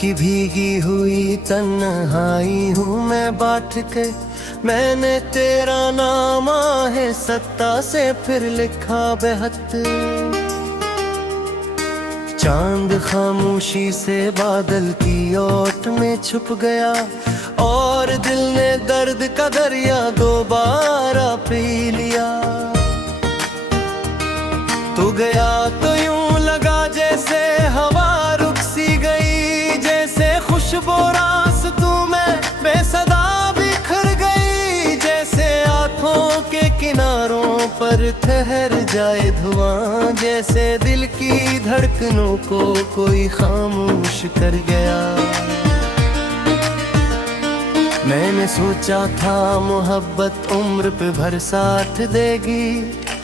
की भीगी हुई तन्हाई हूँ मैं बाट के, मैंने तेरा नाम है सत्ता से फिर लिखा बेहद। चांद खामोशी से बादल की ओट में छुप गया और दिल ने दर्द का दरिया दोबारा पी लिया। तू गया तो यूं लगा जैसे हवा रुक सी गई, जैसे खुशबू रास्तों में बेसदा बिखर गई, जैसे आंखों के किनारों पर ठहर जाए धुआं, जैसे दिल की धड़कनों को कोई खामोश कर गया। मैंने सोचा था मोहब्बत उम्र पे भर साथ देगी,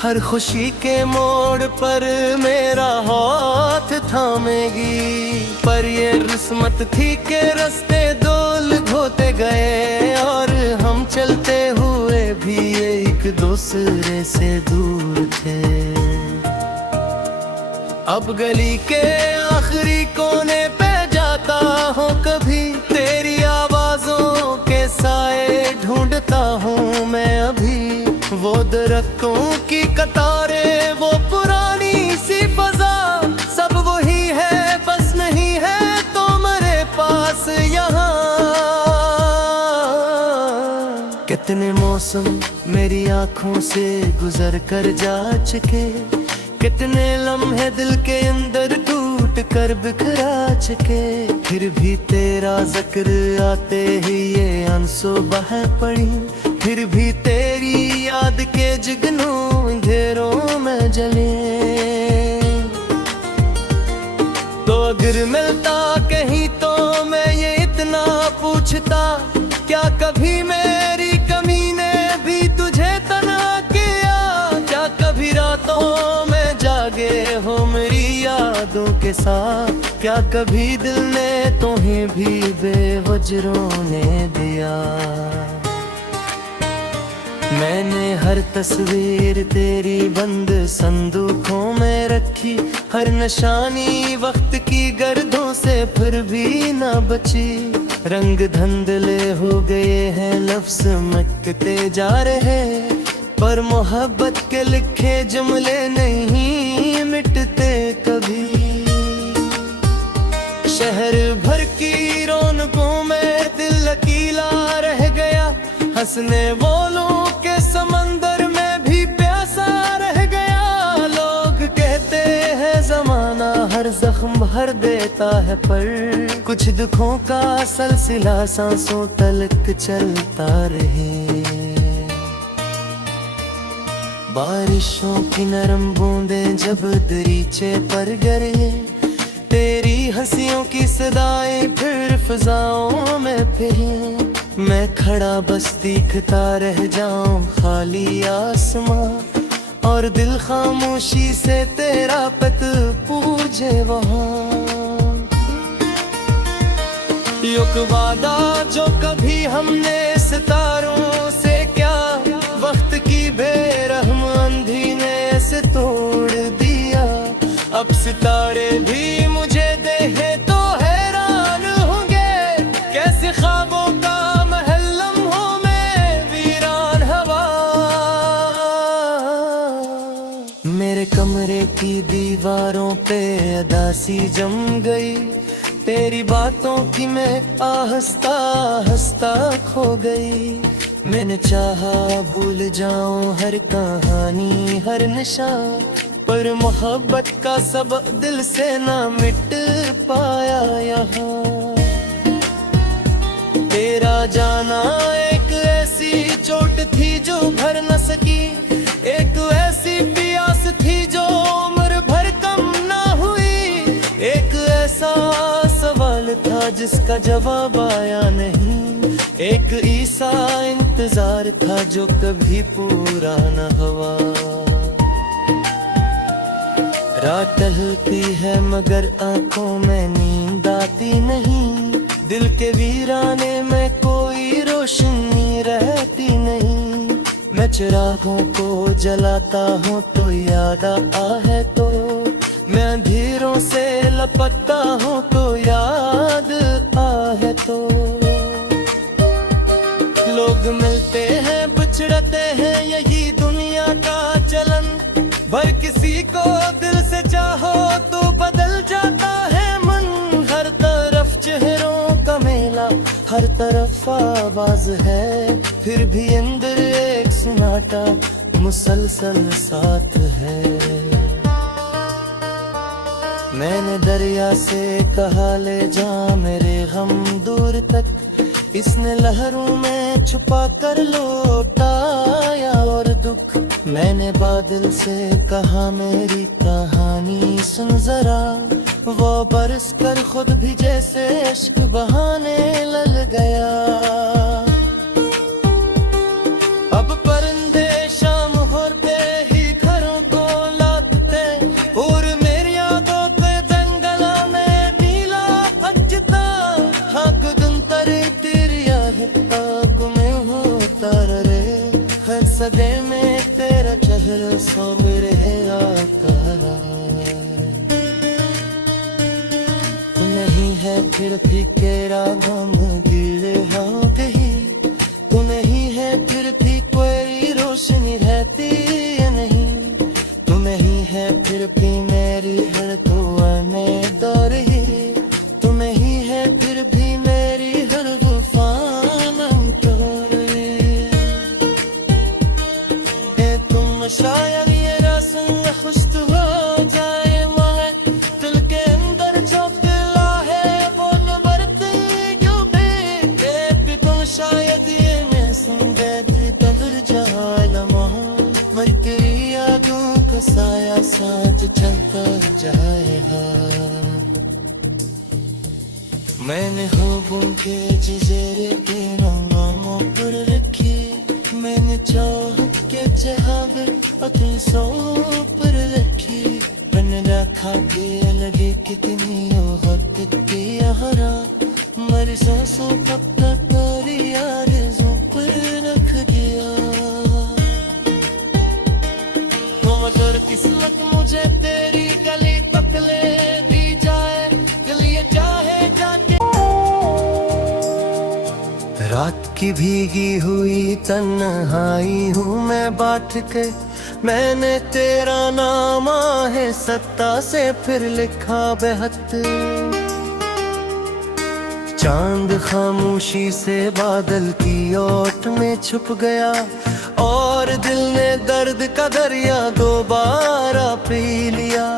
हर खुशी के मोड़ पर मेरा हाथ थामेगी, पर ये किस्मत थी के रास्ते डोल धोते गए और हम चलते हुए भी एक दूसरे से दूर थे। अब गली के आखिरी कोने पे जाता हूँ कभी, तेरी आवाजों के साए ढूंढता हूँ मैं अभी। वो दरख्तों की कतारें, वो पुरानी सी फजा, सब वही है बस नहीं है तो मेरे पास यहाँ। कितने मौसम मेरी आंखों से गुजर कर जा चुके, कितने लम्हे दिल के अंदर टूट कर बिखरा चुके, फिर भी तेरा जिक्र आते ही ये आंसू बह पड़ी, फिर भी तेरी याद के जुगनू अंधेरों में जले। तो अगर मिलता कहीं तो मैं ये इतना पूछता, क्या कभी मेरी कमी ने भी तुझे तन्हा किया, क्या कभी रातों में जागे हो मेरी यादों के साथ, क्या कभी दिल ने तुम्हें भी बेवजह ने दिया। मैंने हर तस्वीर तेरी बंद संदूकों में रखी, हर निशानी वक्त की गर्दों से फिर भी ना बची, रंग धुंधले हो गए हैं लफ्ज मिटते जा रहे, पर मोहब्बत के लिखे जुमले नहीं मिटते कभी। शहर भर की रौनकों में दिल अकेला रह गया, हंसने बोलों के समंदर में भी प्यासा रह गया। लोग कहते हैं जमाना हर जख्म भर देता है, पर कुछ दुखों का सिलसिला सांसों तलक चलता रहे। बारिशों की नरम बूंदें जब दरीचे पर गिरे, तेरी हंसियों की सदाएं फिर फिजाओं में फिरे, मैं खड़ा बस दिखता रह जाऊं खाली आसमां, और दिल खामोशी से तेरा पत पूछे वहाँ। एक वादा जो कभी हमने सितारों से क्या, वक्त की बेरहम आंधी ने ऐसे तोड़ दिया, अब सितारे भी मुझे देखे तो हैरान होंगे, कैसे ख्वाबों का मेरे कमरे की दीवारों पे अदासी जम गई, तेरी बातों की मैं आहिस्ता आहिस्ता खो गई। मैंने चाहा भूल जाऊं हर कहानी हर निशान, पर मोहब्बत का सबक दिल से ना मिट पाया यहाँ। तेरा जाना एक ऐसी चोट थी जो भर न सकी, एक ऐसी प्यास थी जो उम्र भर कम ना हुई, एक ऐसा सवाल था जिसका जवाब आया नहीं, एक ऐसा इंतजार था जो कभी पूरा न हुआ। रात ढलती है मगर आंखों में नींद आती नहीं, दिल के वीराने में कोई रोशनी रहती नहीं। मैं चिरागों को जलाता हूँ तो याद आता है, तो मैं अंधेरों से लपकता हूँ तो याद पर किसी को दिल से चाहो तो बदल जाता है मन। हर तरफ चेहरों का मेला, हर तरफ आवाज है, फिर भी अंदर एक सन्नाटा मुसलसल साथ है। मैंने दरिया से कहा ले जा मेरे गम दूर तक, इसने लहरों में छुपा कर लौटाया और दुख। मैंने बादल से कहा मेरी कहानी सुन जरा, वो बरस कर खुद भी जैसे इश्क बहाने लग गया। अब परिंदे शाम होते ही घरों को लाते, और मेरी यादों के जंगल में नीला बजता। हक दुन तरे तेरी आग में होता रे, हर सदे में तेरा चेहरा सो मेरे आकारा। नहीं है फिर भी तेरा गम दिल हाँ कहीं, तू नहीं है फिर भी कोई रोशनी रहती है नहीं। तू नहीं है फिर भी मेरी हर दुआ में दौर ही, तू नहीं है फिर भी मेरी हर वफा में तोड़े। तुम शायद ये रस्म खुश तो हो जाए, वह दिल के अंदर जो दिला है वो निभरती क्यों भी। तुम शायद ये मैं समझे कदर जाए लम्हा, मैं तेरी यादों का साया साथ चलता जाएगा। मैंने ख्वाबों के जज़ीरे के नामों पर रखी, मैंने चाहत के जहाज़ अपनी सौ पर रखी। मैंने रखा के लगे कितनी वक्त की हरा, मेरी सांसों कब तक तेरी आरज़ू पर रख दिया। मगर किस्मत मुझे तेरी गली तक ले दी जाए, दिल ये चाहे जाके। रात की भीगी हुई तन्हाई हूँ मैं बाट के, मैंने तेरा नाम आहे सत्ता से फिर लिखा बेहद। चांद खामोशी से बादल की ओट में छुप गया, और दिल ने दर्द का दरिया दोबारा पी लिया।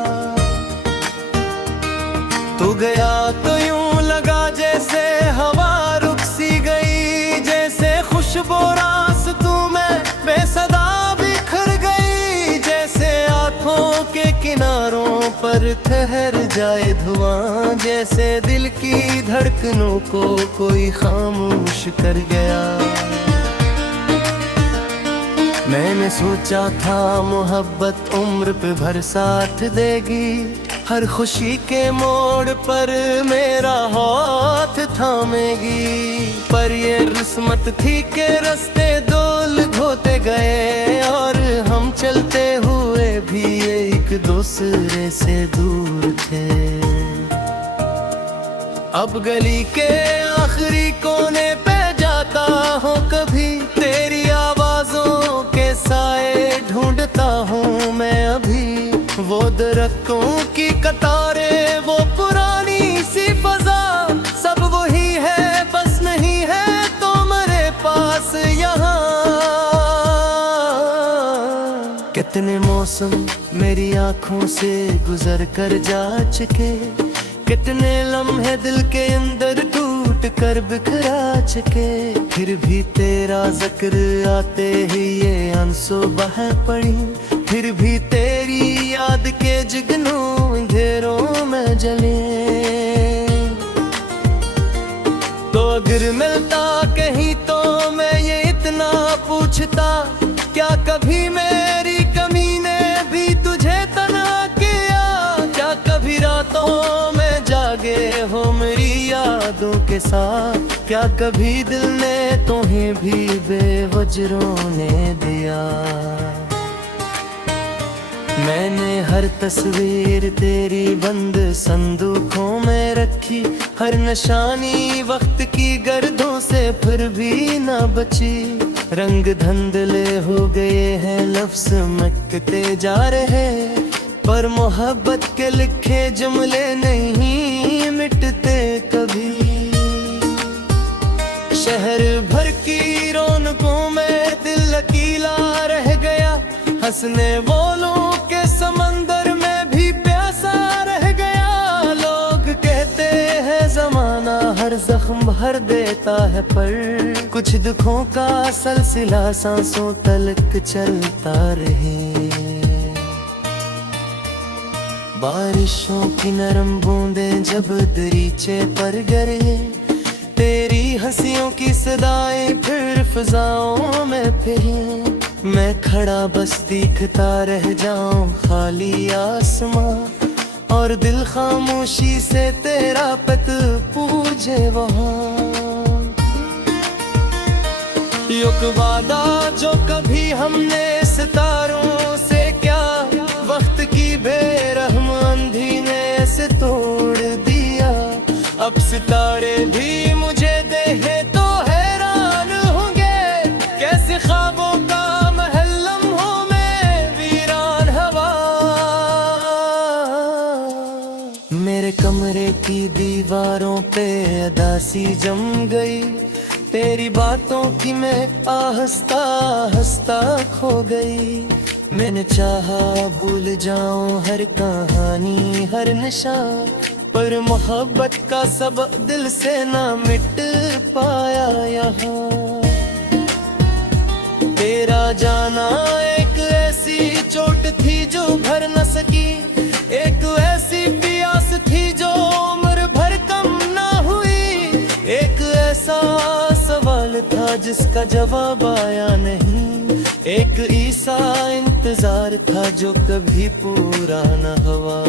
तू गया तो यूं लगा जैसे हवा रुक सी गई, जैसे खुशबू रास्तों में बेसदा बिखर गई। जैसे आँखों के किनारों पर ठहर जाए धुआं, जैसे दिल की धड़कनों को कोई खामोश कर गया। मैंने सोचा था मोहब्बत उम्र पे भर साथ देगी, हर खुशी के मोड़ पर मेरा हाथ थामेगी। पर ये किस्मत थी के रास्ते डोल धोते गए, और हम चलते हुए भी एक दूसरे से दूर थे। अब गली के आखिरी कोने पे जाता हूँ कभी, तेरी आवाजों के साए ढूंढता हूँ मैं अभी। वो दरख्तों की कतारें, वो पुरानी सी फजा, सब वही है बस नहीं है तो मेरे पास यहाँ। कितने मौसम मेरी आँखों से गुजर कर जा चुके, कितने लम्हे दिल के अंदर टूट कर बिखरा चुके। फिर भी तेरा जिक्र आते ही ये आंसू बह पड़ी, फिर भी तेरी याद के जुगनू अंधेरों में जले। तो अगर मिलता कहीं तो मैं ये इतना पूछता, क्या कभी मेरी कमी ने भी तुझे तन्हा किया? क्या कभी रातों में जागे हो मेरी यादों के साथ? क्या कभी दिल ने तुम्हें भी बेवजरों ने दिया? मैंने हर तस्वीर तेरी बंद संदूकों में रखी, हर निशानी वक्त की गर्दों से फिर भी ना बची। रंग धंधले हो गए हैं, लफ्ज़ महकते जा रहे, पर मोहब्बत के लिखे जुमले नहीं मिटते कभी। शहर भर की रौनकों में दिल अकेला रह गया, हंसने वालों के समंदर में भी प्यासा रह गया। लोग कहते हैं ज़माना हर जख्म भर देता है, पर कुछ दुखों का सिलसिला सांसों तलक चलता रहे। बारिशों की नरम बूंदें जब दरीचे पर गिरे, तेरी हंसियों की सदाएं फिर फिजाओं में फिरें। मैं खड़ा बस दिखता रह जाऊं खाली आसमां, और दिल खामोशी से तेरा पत पूछे वहाँ। युग वादा जो कभी हमने सितारों से क्या, वक्त की बेरहम आंधी ने ऐसे तोड़ दिया। अब सितारे भी मुझे देखे तो हैरान होंगे, कैसे ख्वाबों का महल लम्हों में वीरान हवा। मेरे कमरे की दीवारों पे अदासी जम गई, तेरी बातों की मैं आहिस्ता आहिस्ता खो गई। मैंने चाहा भूल जाऊं हर कहानी हर नशा, पर मोहब्बत का सब दिल से ना मिट पाया यहाँ। तेरा जाना एक ऐसी चोट थी जो भर न सकी, एक ऐसी प्यास थी जो उम्र भर कम ना हुई। एक ऐसा सवाल था जिसका जवाब आया नहीं, एक ऐसा इंतजार था जो कभी पूरा न हुआ।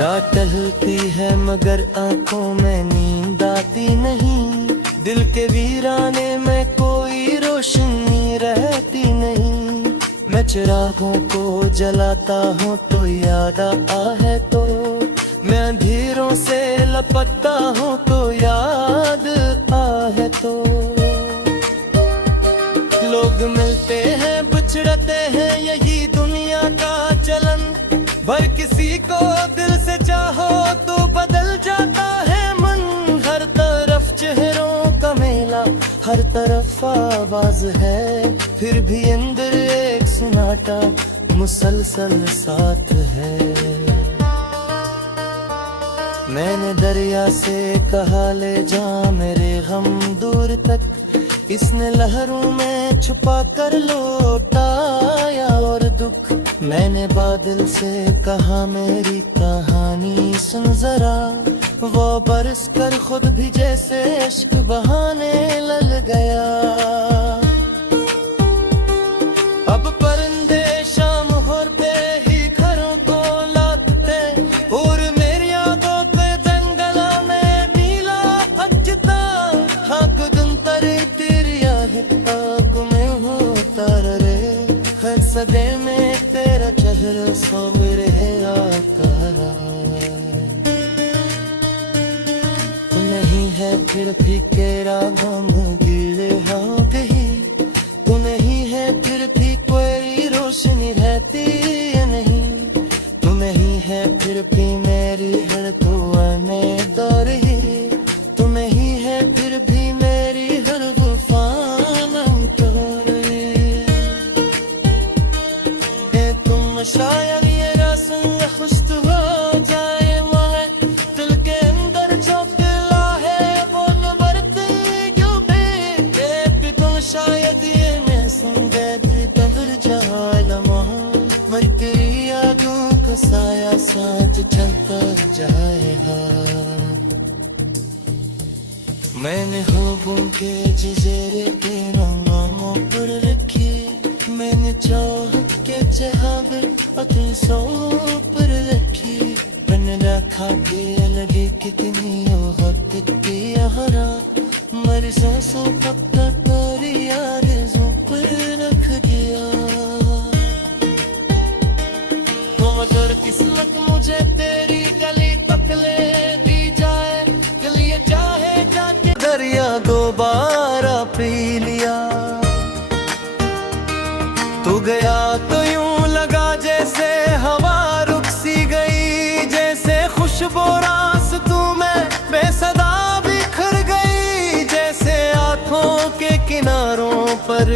रात ढलती है मगर आंखों में नींद आती नहीं, दिल के वीराने में कोई रोशनी रहती नहीं। मैं चिरागों को जलाता हूँ तो याद आता है, तो मैं अंधेरों से लपटता हूँ तो याद आहे। तो लोग मिलते हैं बिछड़ते हैं, यही दुनिया का चलन, पर किसी को दिल से चाहो तो बदल जाता है मन। हर तरफ चेहरों का मेला, हर तरफ आवाज है, फिर भी अंदर एक सन्नाटा मुसलसल साथ है। मैंने दरिया से कहा ले जा मेरे गम दूर तक, इसने लहरों में छुपा कर लौटाया और दुख। मैंने बादल से कहा मेरी कहानी सुन जरा, वो बरस कर खुद भी जैसे इश्क बहाने लग गया। अब परिंदे शाम होते ही घरों को लौटते, और मेरी यादों के जंगल में नीला बजता। हाक दिन तरे तेरी आहट में होता रे, हर सदे में तेरा चेहरा सामने आकारा। तू नहीं है फिर भी तेरा गम दिल हाँ कहीं, तू नहीं है फिर भी कोई रोशनी रहती है नहीं। तू नहीं है फिर भी मेरी हर दुआ में दौर ही, तू नहीं है फिर भी मेरी हर गुफान उतारे। तुम शायद ये रस्म खुश हो जाए, वह दिल के अंदर जो दिला है वो न बरती क्यों भी। तुम शायद ये मैं संगत कब्र जाए वहाँ, मर तेरी यादों का साया साथ चलता जाएगा। मैंने ख्वाबों के जज़ीरे तेरा नामों पर रखी, मैंने चाहत के जहाज़ अपने सौ पर रखी। मैंने रखा के लगे कितनी वक्त की हरा, मेरी सांसों का तेरी आरज़ू पर रख दिया। तो मगर किस्मत मुझे तेरी गली तक ले दी जाए, दिल ये चाहे जाके दरिया दो बार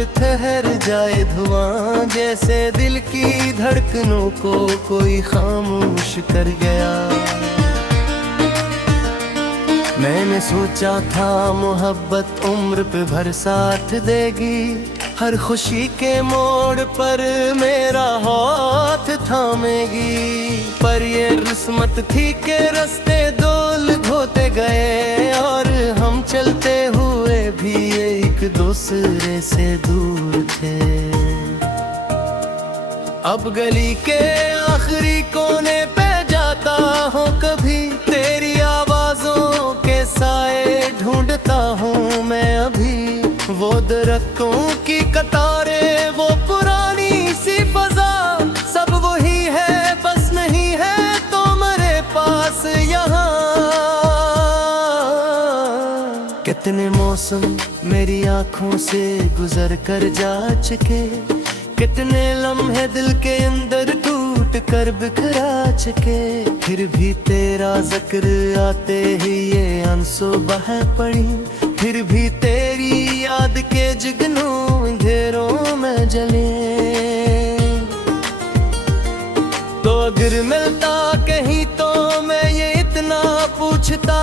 और ठहर जाए धुआं, जैसे दिल की धड़कनों को कोई खामोश कर गया। मैंने सोचा था मोहब्बत उम्र पे भर साथ देगी, हर खुशी के मोड़ पर मेरा हाथ थामेगी। पर ये किस्मत थी के रास्ते डोल धोते गए, और हम चलते हुए भी एक दूसरे से दूर थे। अब गली के आखिरी कोने पे जाता हूँ कभी, तेरी आवाजों के साए ढूंढता हूँ मैं अभी। वो दरख्तों की कतारें, वो पुरानी सी फजा, सब वही है बस नहीं है तो मेरे पास यहाँ। कितने मौसम मेरी आंखों से गुजर कर जा चुके, कितने लम्हे दिल के अंदर टूट कर बिखरा चुके। फिर भी तेरा जिक्र आते ही ये आंसू बह पड़ी, फिर भी तेरी याद के जुगनू अंधेरों में जले। तो अगर मिलता कहीं तो मैं ये इतना पूछता,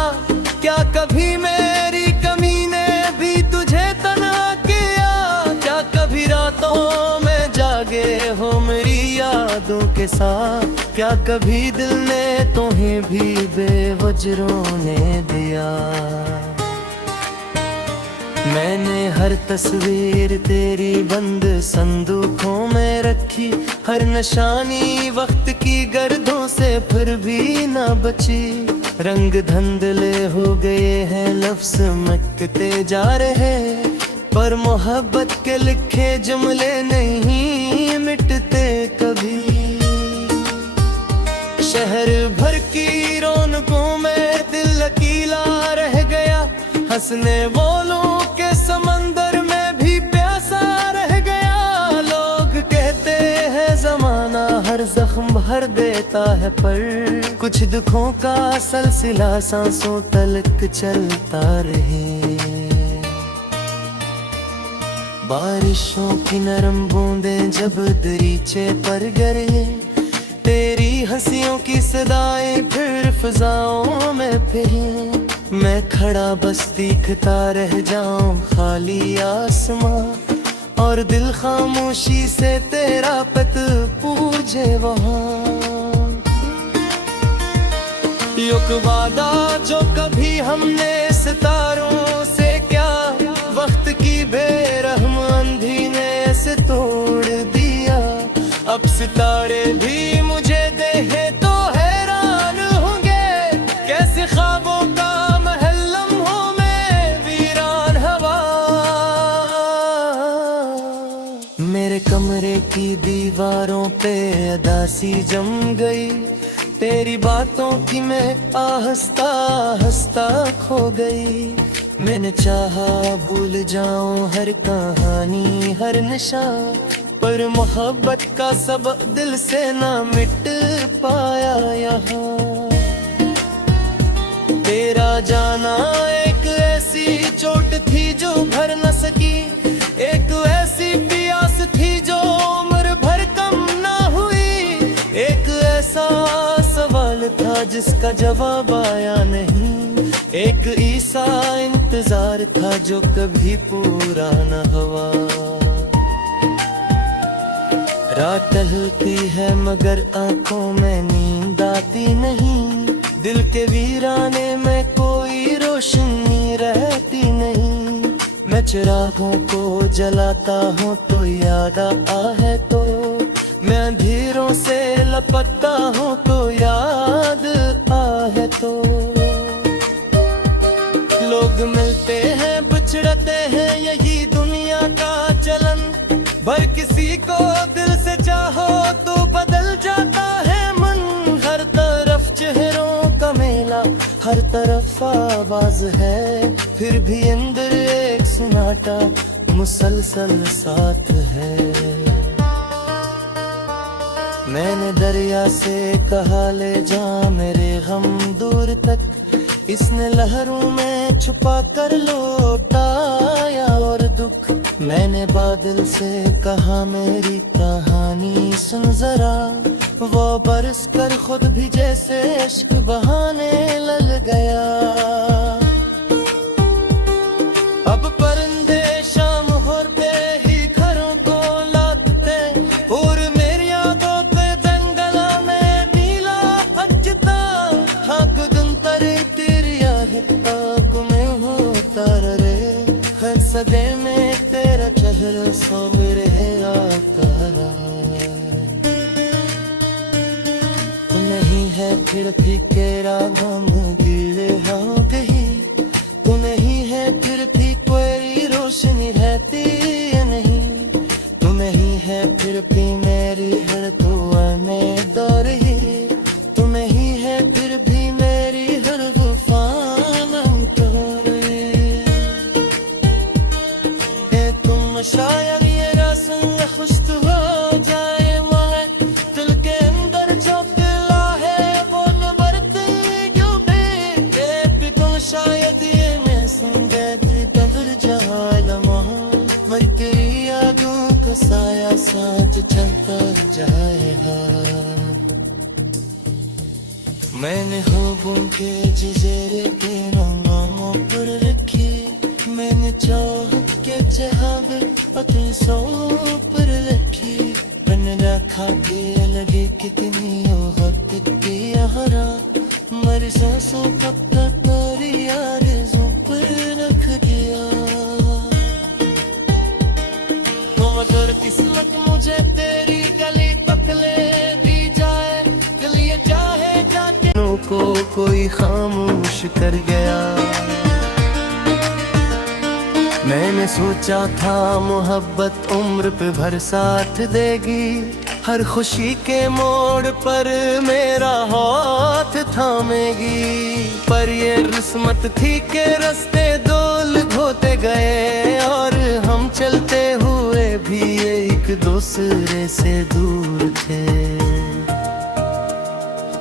क्या कभी मेरी कमी ने भी तुझे तन्हा किया? क्या कभी रातों में जागे हो मेरी यादों के साथ? क्या कभी दिल ने तुम्हें भी बेवजरों ने दिया? मैंने हर तस्वीर तेरी बंद संदूकों में रखी, हर निशानी वक्त की गर्दों से फिर भी ना बची। रंग धुंधले हो गए हैं, लफ्ज मिटते जा रहे, पर मोहब्बत के लिखे जुमले नहीं मिटते कभी। शहर भर की रौनकों में दिल अकेला रह गया, हंसने वालों के समंदर में भी प्यासा रह गया। लोग कहते हैं जमाना हर जख्म भर देता है, पर कुछ दुखों का सिलसिला सांसों तलक चलता रहे। बारिशों की नरम बूंदें जब दरीचे पर गिरे, तेरी हंसियों की सदाएं फिर फिजाओं में फिरे। मैं खड़ा बस दिखता रह जाऊं खाली आसमां, और दिल खामोशी से तेरा पत पूछे वहाँ। युग वादा जो कभी हमने सितारों से क्या, वक्त की बेरहम आंधी ने ऐसे तोड़ दिया। अब सितारे भी मुझे देखे तो हैरान होंगे, कैसे ख्वाबों का महल लम्हों में वीरान हवा। मेरे कमरे की दीवारों पे अदासी जम गई, तेरी बातों की मैं आहिस्ता आहिस्ता खो गई। मैंने चाहा भूल जाऊं हर कहानी हर निशा, पर मोहब्बत का सब दिल से ना मिट पाया यहाँ। तेरा जाना एक ऐसी चोट थी जो भर न सकी, एक ऐसी प्यास थी जो उम्र भर कम ना हुई। एक ऐसा सवाल था जिसका जवाब आया नहीं, एक ऐसा इंतजार था जो कभी पूरा न हुआ। रात ढलती है मगर आंखों में नींद आती नहीं, दिल के वीराने में कोई रोशनी रहती नहीं। मैं चिरागों को जलाता हूँ तो याद आ है, तो मैं अंधेरों से लपटता हूँ तो याद आ है। तो लोग मिलते हैं बिछड़ते हैं, यही दुनिया का चलन। पर किसी को दिल से चाहो तो बदल जाता है मन। हर तरफ चेहरों का मेला, हर तरफ आवाज है, फिर भी अंदर एक सन्नाटा मुसलसल साथ है। मैंने दरिया से कहा ले जा मेरे गम दूर तक, इसने लहरों में छुपा कर लौटाया और दुख मैंने बादल से कहा मेरी कहानी सुन जरा, वो बरस कर खुद भी जैसे इश्क बहाने लग गया। अब परिंदे शाम होते ही घरों को लाते, और मेरी यादों के जंगल में नीला बजता। हाँ कुदन तरे तेरी आहता को मैं होता रे, हर सदे में तेरा चेहरा सो मेरे आकारा। नहीं है फिर भी तेरा गम दिल हाँ कहीं, तू नहीं है फिर भी कोई रोशनी रहती है नहीं, तू नहीं है फिर भी मेरी हर दुआ में दौर ही, तू नहीं है फिर भी मेरी हर वफान तोड़े। तुम शायद ये रस्म खुश तो हो जाए, वह दिल के अंदर जो शायद ये मैं समझे कब्र जहालमा, मर तेरी यादों का साया साथ चलता जाएगा। मैंने ख्वाबों के जज़ीरे तेरे नामों पर रखी, मैंने चाहत के जहाबे अपनी सौ पर रखी। मैंने रखा के लगे कितनी मोहब्बत की हरा, मेरी सांसों का किस्मत मुझे तेरी गली तक ले दी जाए, दिल ये चाहे जाके को कोई खामोश कर गया। मैंने सोचा था मोहब्बत उम्र पे भर साथ देगी, हर खुशी के मोड़ पर मेरा हाथ थामेगी। पर ये किस्मत थी के रास्ते डोल धोते गए, और हम चलते हुए भी एक दूसरे से दूर थे।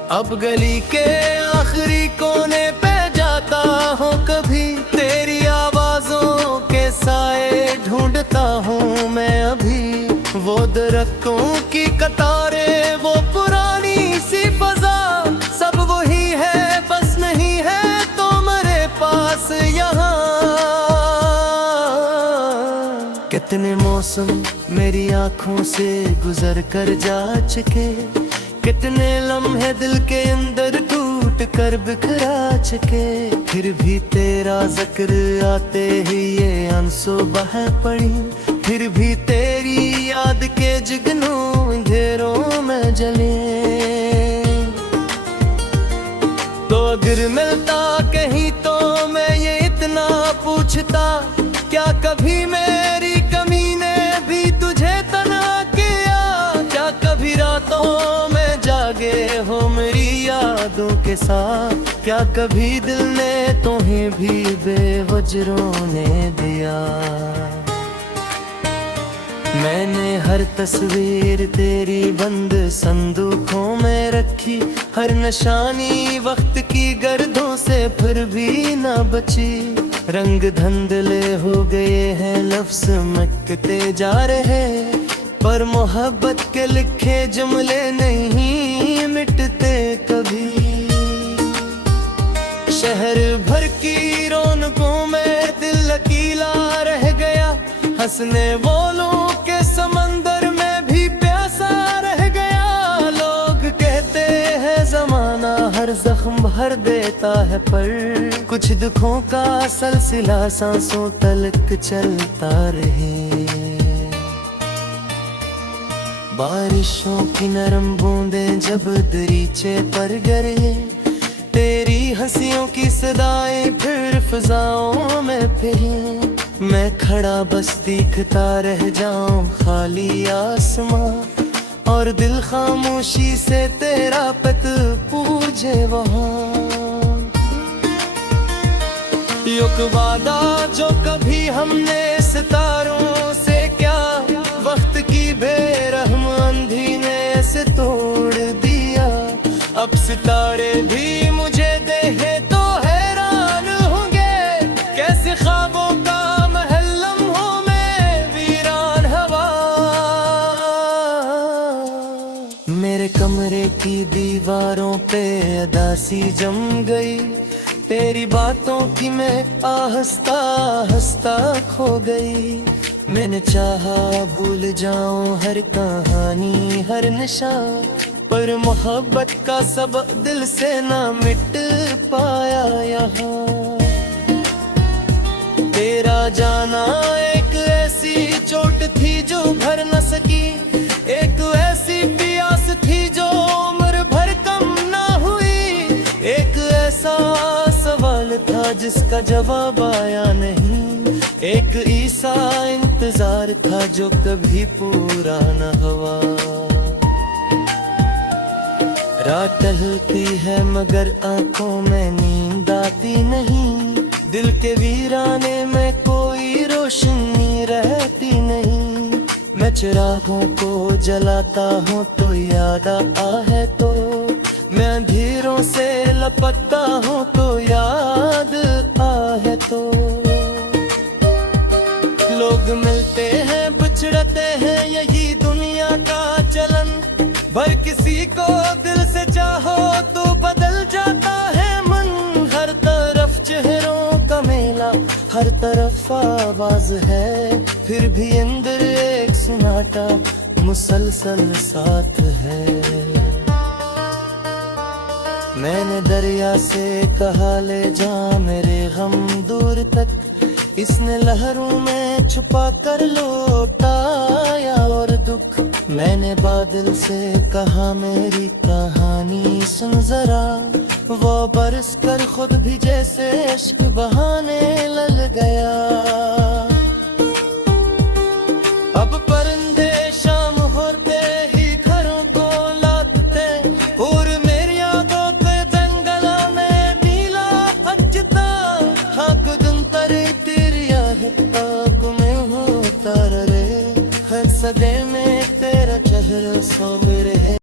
अब गली के आखिरी कोने पे जाता हूँ कभी, तेरी आवाजों के साए ढूंढता हूँ मैं अभी। वो दरख्तों की कतारें, वो पुरानी सी फजा, सब वही है बस नहीं है तो मेरे पास यहाँ। कितने मौसम मेरी आंखों से गुजर कर जा चुके, कितने लम्हे दिल के अंदर टूट कर बिखरा चुके। फिर भी तेरा जिक्र आते ही ये आंसू बह पड़ी, फिर भी तेरी याद के जुगनू अंधेरों में जले। तो अगर मिलता कहीं तो मैं ये इतना पूछता, क्या कभी मेरी कमी ने भी तुझे तन्हा किया? क्या कभी रातों में जागे हो मेरी यादों के साथ? क्या कभी दिल ने तुम्हें भी बेवजरों ने दिया? मैंने हर तस्वीर तेरी बंद संदूकों में रखी, हर निशानी वक्त की गर्दों से फिर भी ना बची। रंग धुंधले हो गए हैं, लफ्ज़ मिटते जा रहे, पर मोहब्बत के लिखे जुमले नहीं मिटते कभी। शहर भर की रौनकों में दिल अकेला रह गया, हंसने वालों के समंदर में भी प्यासा रह गया। लोग कहते हैं ज़माना हर जख्म भर देता है, पर कुछ दुखों का सिलसिला सांसों तलक चलता रहे। बारिशों की नरम बूंदें जब दरीचे पर गिरे, तेरी हंसियों की सदाएं फिर फिजाओं में फिरे। मैं खड़ा बस दिखता रह जाऊं खाली आसमां, और दिल खामोशी से तेरा पत पूछे वहाँ। युग वादा जो कभी हमने सितारों से क्या, वक्त की बेरहम आंधी ने ऐसे तोड़ दिया। अब सितारे भी मुझे देखे तो हैरान होंगे, कैसे ख्वाबों का महल लम्हों में मेरे कमरे की दीवारों पे अदासी जम गई, तेरी बातों की मैं आहिस्ता आहिस्ता खो गई। मैंने चाहा भूल जाऊं हर कहानी हर निशान, पर मोहब्बत का सबक दिल से ना मिट पाया यहाँ। तेरा जाना एक ऐसी चोट थी जो भर न सकी, एक ऐसी प्यास थी जो उम्र भर कम ना हुई, एक ऐसा सवाल था जिसका जवाब आया नहीं, एक ऐसा इंतजार था जो कभी पूरा न हुआ। रात ढलती है मगर आंखों में नींद आती नहीं, दिल के वीराने में कोई रोशनी रहती नहीं। मैं चिरागों को जलाता हूँ तो याद आता है, तो मैं अंधेरों से लपटता हूँ तो याद आ है। तो लोग मिलते हैं बिछड़ते हैं यही दुनिया का चलन, पर किसी को दिल से चाहो तो बदल जाता है मन। हर तरफ चेहरों का मेला, हर तरफ आवाज है, फिर भी अंदर एक सन्नाटा मुसलसल साथ है। मैंने दरिया से कहा ले जा मेरे गम दूर तक, इसने लहरों में छुपा कर लौटाया और दुख। मैंने बादल से कहा मेरी कहानी सुन जरा, वो बरस कर खुद भी जैसे इश्क बहाने लग गया।